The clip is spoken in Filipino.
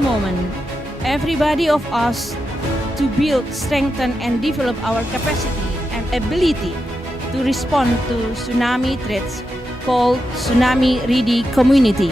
moment, everybody of us to build, strengthen, and develop our capacity and ability to respond to tsunami threats called Tsunami Ready Community.